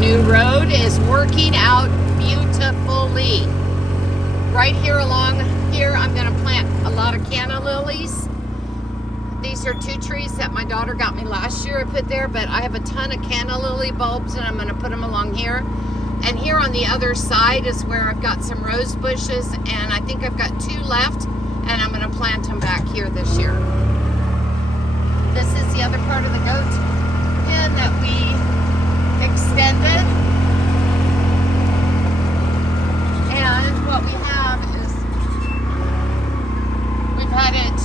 new road is working out beautifully. Right here along here, I'm gonna plant a lot of canna lilies. These are 2 trees that my daughter got me last year. I put there, but I have a ton of canna lily bulbs and I'm gonna put them along here. And here on the other side is where I've got some rose bushes, and I think I've got 2 left, and I'm gonna plant them back here this year. This is the other part of the goat pen that we extended. And what we have is we've had it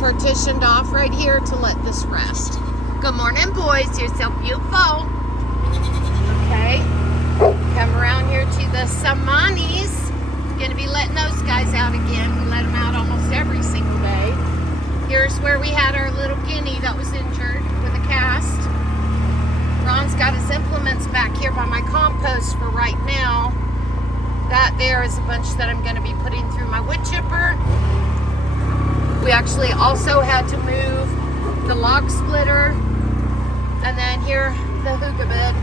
partitioned off right here to let this rest. Good morning, boys. You're so beautiful. Okay. Come around here to the Samanis. Gonna be letting those guys out again. We let them out almost every single day. Here's where we had our little guinea that was injured with a cast. Ron's got his implements back here by my compost for right now. That there is a bunch that I'm going to be putting through my wood chipper. We actually also had to move the log splitter. And then here, the hookah bed,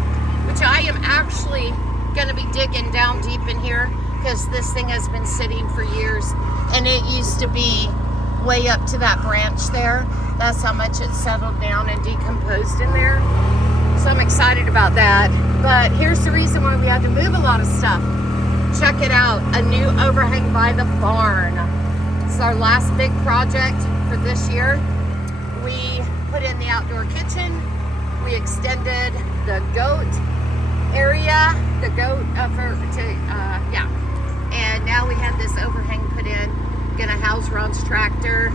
which I am actually going to be digging down deep in here because this thing has been sitting for years. And it used to be way up to that branch there. That's how much it settled down and decomposed in there. So I'm excited about that. But here's the reason why we had to move a lot of stuff. Check it out, a new overhang by the barn. It's our last big project for this year. We put in the outdoor kitchen. We extended the goat area, and now we have this overhang put in. Gonna house Ron's tractor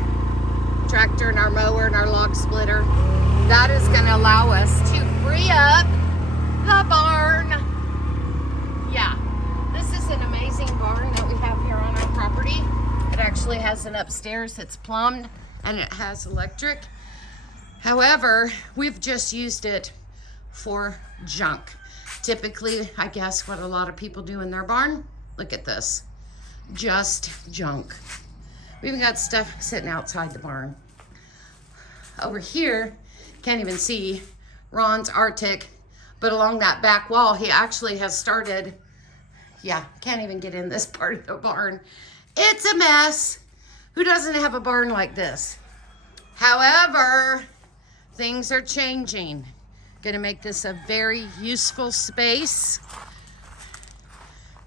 and our mower and our log splitter. That is gonna allow us to free up the barn. Yeah, this is an amazing barn that we have here on our property. It actually has an upstairs, it's plumbed, and it has electric. However, we've just used it for junk. Typically, I guess what a lot of people do in their barn, look at this, just junk. We even got stuff sitting outside the barn. Over here, can't even see Ron's Arctic, but along that back wall, he actually has started, can't even get in this part of the barn. It's a mess. Who doesn't have a barn like this? However, things are changing. Gonna make this a very useful space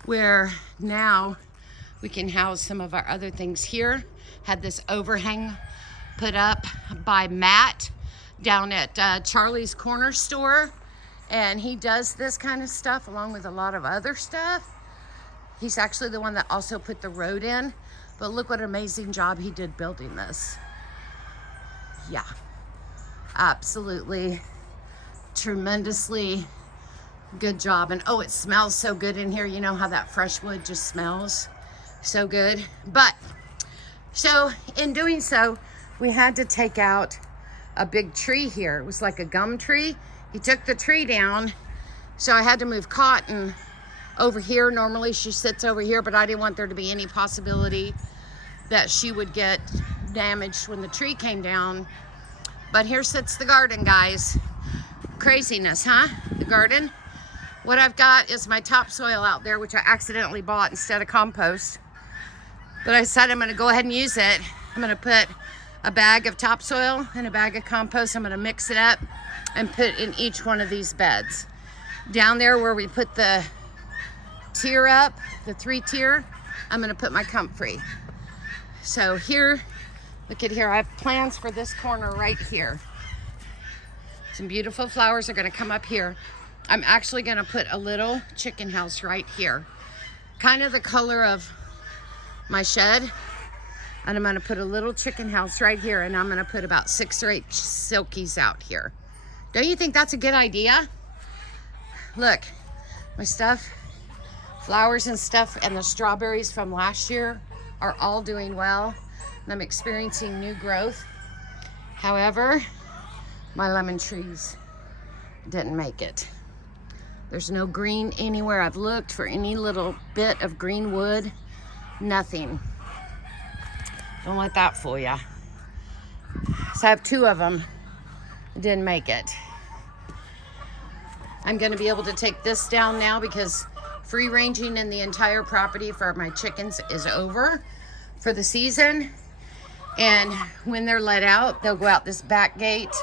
where now we can house some of our other things here. Had this overhang put up by Matt down at Charlie's Corner Store, and he does this kind of stuff along with a lot of other stuff. He's actually the one that also put the road in, but look what an amazing job he did building this. Yeah, absolutely tremendously good job. And oh, it smells so good in here. You know how that fresh wood just smells so good. But so in doing so, we had to take out a big tree here. It was like a gum tree. He took the tree down, so I had to move Cotton over here. Normally she sits over here, but I didn't want there to be any possibility that she would get damaged when the tree came down. But here sits the garden, guys. Craziness, huh? The garden. What I've got is my topsoil out there, which I accidentally bought instead of compost. But I said I'm going to go ahead and use it. I'm going to put a bag of topsoil and a bag of compost. I'm going to mix it up and put in each one of these beds. Down there where we put the tier up, the 3-tier, I'm going to put my comfrey. So here, look at here. I have plans for this corner right here. Some beautiful flowers are going to come up here. I'm actually going to put a little chicken house right here. Kind of the color of my shed. And I'm going to put a little chicken house right here. And I'm going to put about 6 or 8 silkies out here. Don't you think that's a good idea? Look, my stuff, flowers and stuff, and the strawberries from last year are all doing well. And I'm experiencing new growth. However, my lemon trees didn't make it. There's no green anywhere. I've looked for any little bit of green wood. Nothing. Don't let that fool ya. So I have 2 of them. Didn't make it. I'm going to be able to take this down now because free ranging in the entire property for my chickens is over for the season. And when they're let out, they'll go out this back gate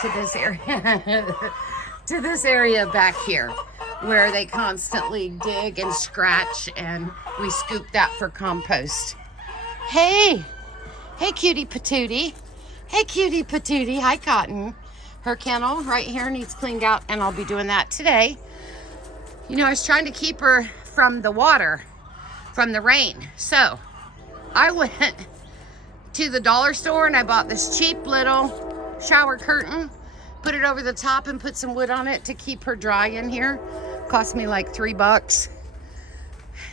to this area, to this area back here where they constantly dig and scratch, and we scoop that for compost. Hey cutie patootie. Hey cutie patootie. Hi Cotton. Her kennel right here needs cleaned out, and I'll be doing that today. You know, I was trying to keep her from the water, from the rain. So I went to the dollar store and I bought this cheap little shower curtain, put it over the top and put some wood on it to keep her dry in here. Cost me like $3.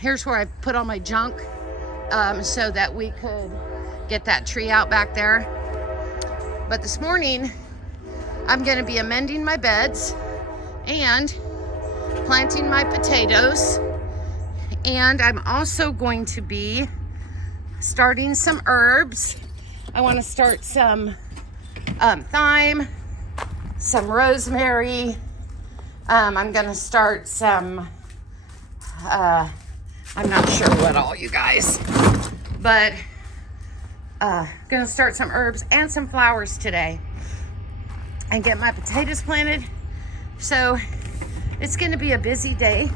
Here's where I put all my junk so that we could get that tree out back there. But this morning I'm going to be amending my beds and planting my potatoes, and I'm also going to be starting some herbs. I want to start some thyme, some rosemary. I'm going to start some, I'm not sure what all, you guys, but going to start some herbs and some flowers today and get my potatoes planted. So it's going to be a busy day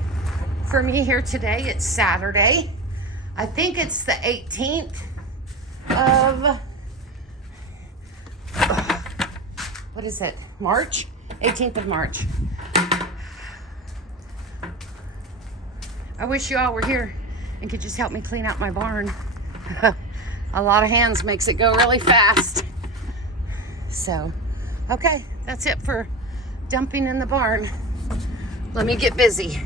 for me here today. It's Saturday. I think it's the 18th of, what is it, March? 18th of March. I wish you all were here and could just help me clean out my barn. A lot of hands makes it go really fast. So, okay, that's it for dumping in the barn. Let me get busy.